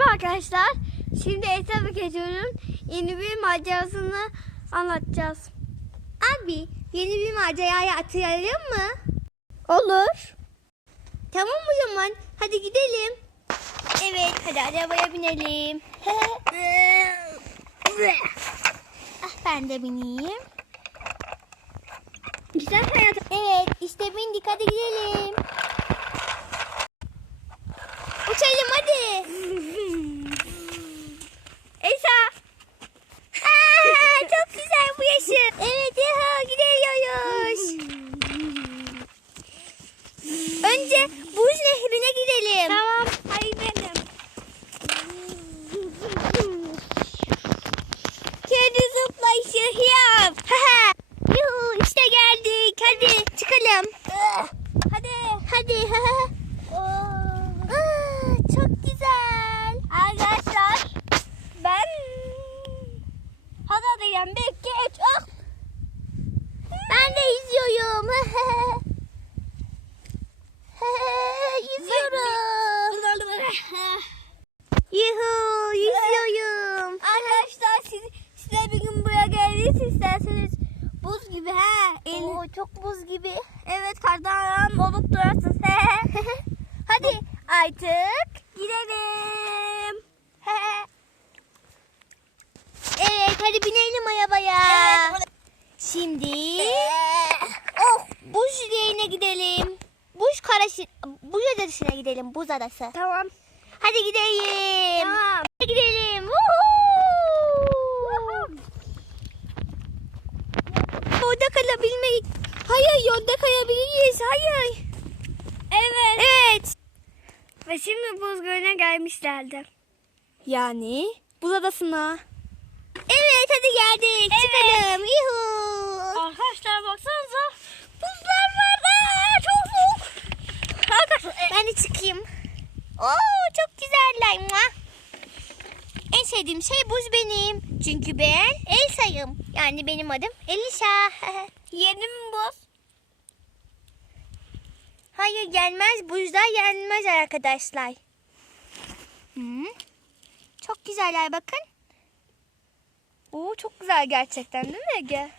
Merhaba arkadaşlar. Şimdi Esra geçiyorum. Yeni bir macerasını anlatacağız. Abi yeni bir maceraya atlayalım mı? Olur. Tamam o zaman hadi gidelim. Evet hadi arabaya binelim. ah, ben de bineyim. Güzel hayat. Evet işte bindik hadi gidelim. Uçalım hadi. Esa. Aa, çok güzel bu yaşım. Evet ya gidiyoruz. Önce buz nehrine gidelim. Tamam. Hadi gidelim. Kedi zıplayışı yap. Yuhu işte geldik. Hadi çıkalım. Hadi. Hadi. Aa, çok güzel. Arkadaşlar ben Hadi diyeceğim. Bir, iki, üç. Ah. Ben de yüzüyorum. yüzüyorum. Yuhu yüzüyorum. Arkadaşlar siz, size bir gün buraya geldiniz isterseniz buz gibi he. El, Oo, çok buz gibi. evet kardan olup durarsınız he. Hadi Artık gidelim. evet hadi binelim arabaya. Evet, Şimdi oh buz yüzeyine gidelim. Buz karası, buz adasına gidelim. Buz adası. Tamam. Hadi gidelim. Tamam. Hadi gidelim. Woohoo! Orada kalabilmeyi. Hayır yolda kalabiliriz. Hayır. Evet. Evet. Şimdi buz gölüne gelmişlerdi. Yani buz adasına. Evet hadi geldik. Çıkalım. Yuhu. Arkadaşlar baksanıza. Buzlar var. Aa, çok soğuk. Arkadaşlar. e, Ben de çıkayım. Oo çok güzeller. Mua. En sevdiğim şey buz benim. Çünkü ben Elsa'yım. Yani benim adım Elisa. Yeni mi buz? Hayır gelmez. Buzlar yenmez arkadaşlar. Hı? Çok güzeller bakın. Oo çok güzel gerçekten değil mi Ege?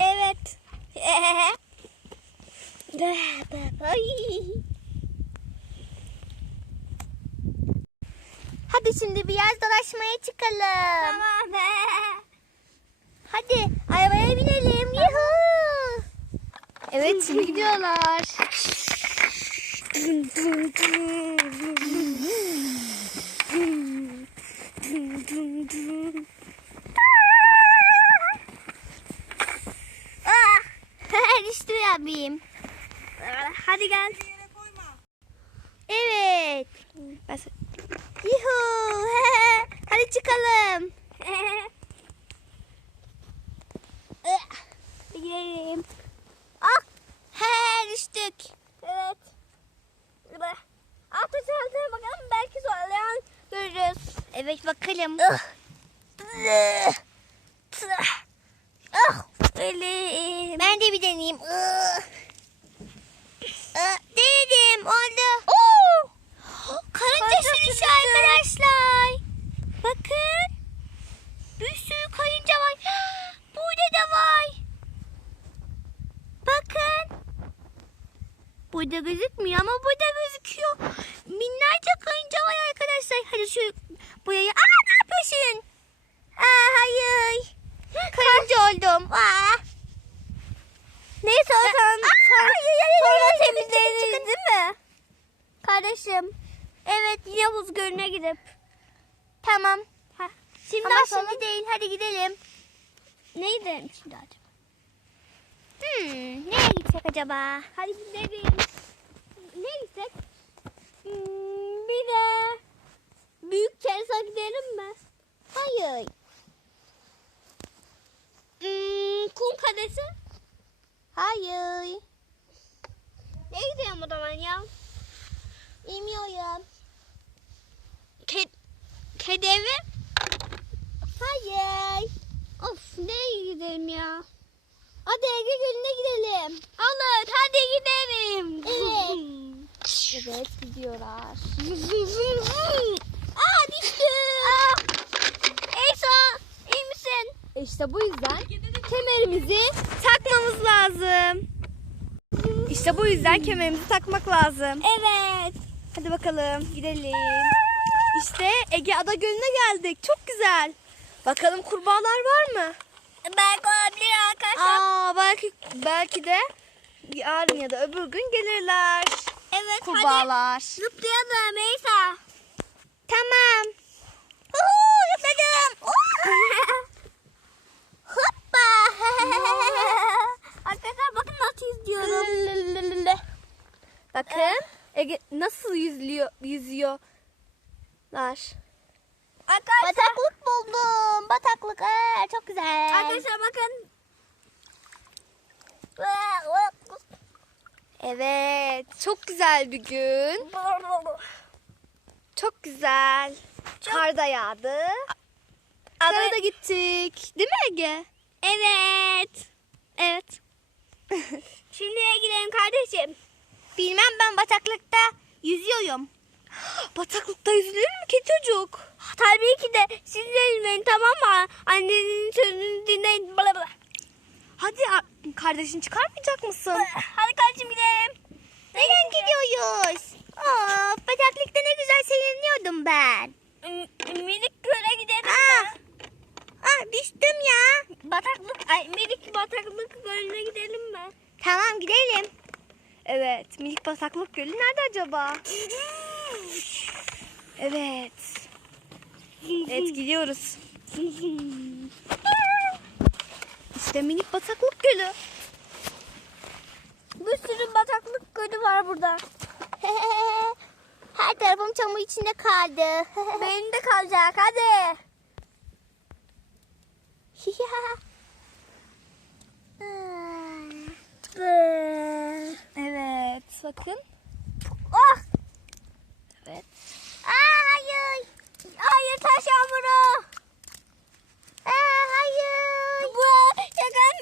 Evet. Hadi şimdi biraz dolaşmaya çıkalım. Tamam. Hadi arabaya binelim. Yuhu. Evet şimdi gidiyorlar. Ah, Düştü abim. Hadi gel. Evet. Yuhu. Hadi çıkalım. Gidelim. Ah. He düştük. Evet. Altı çantaya bakalım belki zorlayan görürüz. Evet bakalım. Ah, Elim. ben de bir deneyeyim. Ah. Ah, Denedim. Oldu. Oo! Karınca Karınca sürüsü sürüsü. arkadaşlar. Bakın. Bir sürü karınca var. Burada da var. Bakın. Burada gözükmüyor ama burada gözüküyor. Binlerce karınca var arkadaşlar. Hadi şu burayı. Aa ne yapıyorsun? Aa hayır. Karınca oldum. Aa. Neyse o zaman sonra, sonra çıkın. değil mi? Kardeşim. Evet yine buz gölüne gidip. Tamam. Ha, Şimdi Ama yapalım. şimdi değil. Hadi gidelim. Ne gidelim şimdi acaba? Hmm, nereye gitsek acaba? Hadi gidelim. Ne gitsek? Hmm, bir de büyük Chelsea gidelim mi? Hayır. Hmm, kum kalesi. Hayır. Ne gidelim o zaman ya? Bilmiyorum. Ked kedi evi? Hayır. Of nereye gidelim ya? Hadi Ege Gölü'ne gidelim. Olur hadi gidelim. Evet. Evet gidiyorlar. Aa düştüm. Esa iyi misin? İşte bu yüzden kemerimizi takmamız lazım. İşte bu yüzden kemerimizi takmak lazım. Evet. Hadi bakalım gidelim. İşte Ege Ada Gölü'ne geldik. Çok güzel. Bakalım kurbağalar var mı? Belki olabilir arkadaşlar. Aa, belki belki de yarın ya da öbür gün gelirler evet hadi Kurbağalar. zıplayalım Meysa. Tamam. Uhu, zıpladım. Hoppa. Arkadaşlar bakın nasıl yüzüyorum. Bakın Ege nasıl yüzüyor yüzüyorlar. Arkadaşlar, Bataklık buldum. Bataklık. Aa, çok güzel. arkadaşlar bakın. Evet. Çok güzel bir gün. Çok güzel. Kar da yağdı. Kara da gittik. Değil mi Ege? Evet. Evet. Şimdi gidelim kardeşim. Bilmem ben bataklıkta yüzüyorum. Bataklıkta yüzülür mü ki çocuk? Tabii ki de siz de üzmeyin tamam mı? Annenizin sözünü dinleyin. Bla bla. Hadi a- kardeşin çıkarmayacak mısın? Hadi kardeşim gidelim. Neden gidiyoruz? Aa, bataklıkta ne güzel serinliyordum ben. Minik göle gidelim Aa, mi? ah düştüm ya. Bataklık, ay minik bataklık gölüne gidelim mi? Tamam gidelim. Evet minik bataklık gölü nerede acaba? Evet. Evet gidiyoruz. İşte minik bataklık gölü. Bir sürü bataklık gölü var burada. Her tarafım çamur içinde kaldı. Benim de kalacak hadi. evet bakın. Oh! Evet. Aa, hayır. Hayır taş yağmuru. Aa, hayır. Bu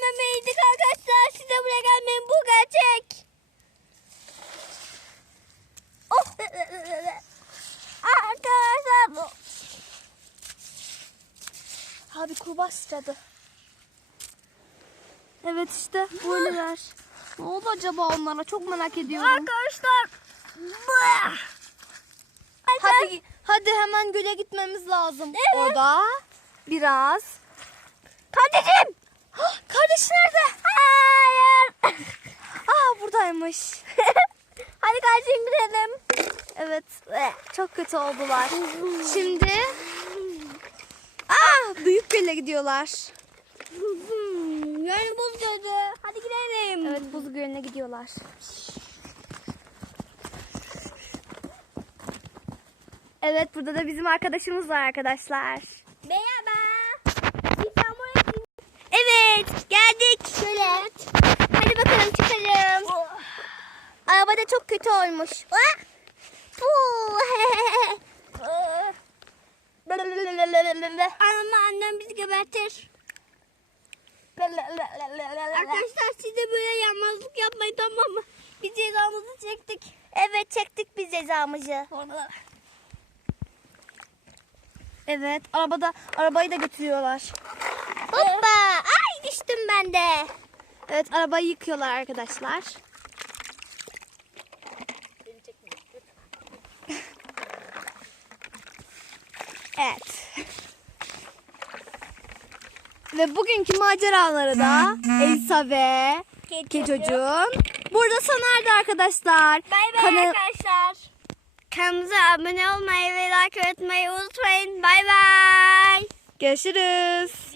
gelmemeydik arkadaşlar. Size buraya gelmeyin. Bu gerçek. Oh. Aa, arkadaşlar bu. Kurbağa sıçradı. Evet işte böyleler. ne oldu acaba onlara? Çok merak ediyorum. Arkadaşlar. Hadi hadi hemen göle gitmemiz lazım. Evet. Orada biraz. Kardeşim. Kardeş nerede? Hayır. Aa buradaymış. Hadi kardeşim gidelim. Evet. Çok kötü oldular. Şimdi Aa büyük göle gidiyorlar. Yani buz gölü. Hadi gidelim. Evet buz gölüne gidiyorlar. Evet burada da bizim arkadaşımız var arkadaşlar. Merhaba. Evet geldik. Şöyle. Hadi bakalım çıkalım. Araba da çok kötü olmuş. Ah! Anam annem bizi gebertir. Arkadaşlar siz de böyle yanmazlık yapmayın tamam mı? Biz cezamızı çektik. evet çektik biz cezamızı. Evet arabada arabayı da götürüyorlar. Hoppa. Ay düştüm ben de. Evet arabayı yıkıyorlar arkadaşlar. Evet. Ve bugünkü maceraları da Elsa ve Kecocuğum burada sona erdi arkadaşlar. Bay bay Kanal- arkadaşlar. Kanalımıza abone olmayı ve like atmayı unutmayın. Bay bay. Görüşürüz.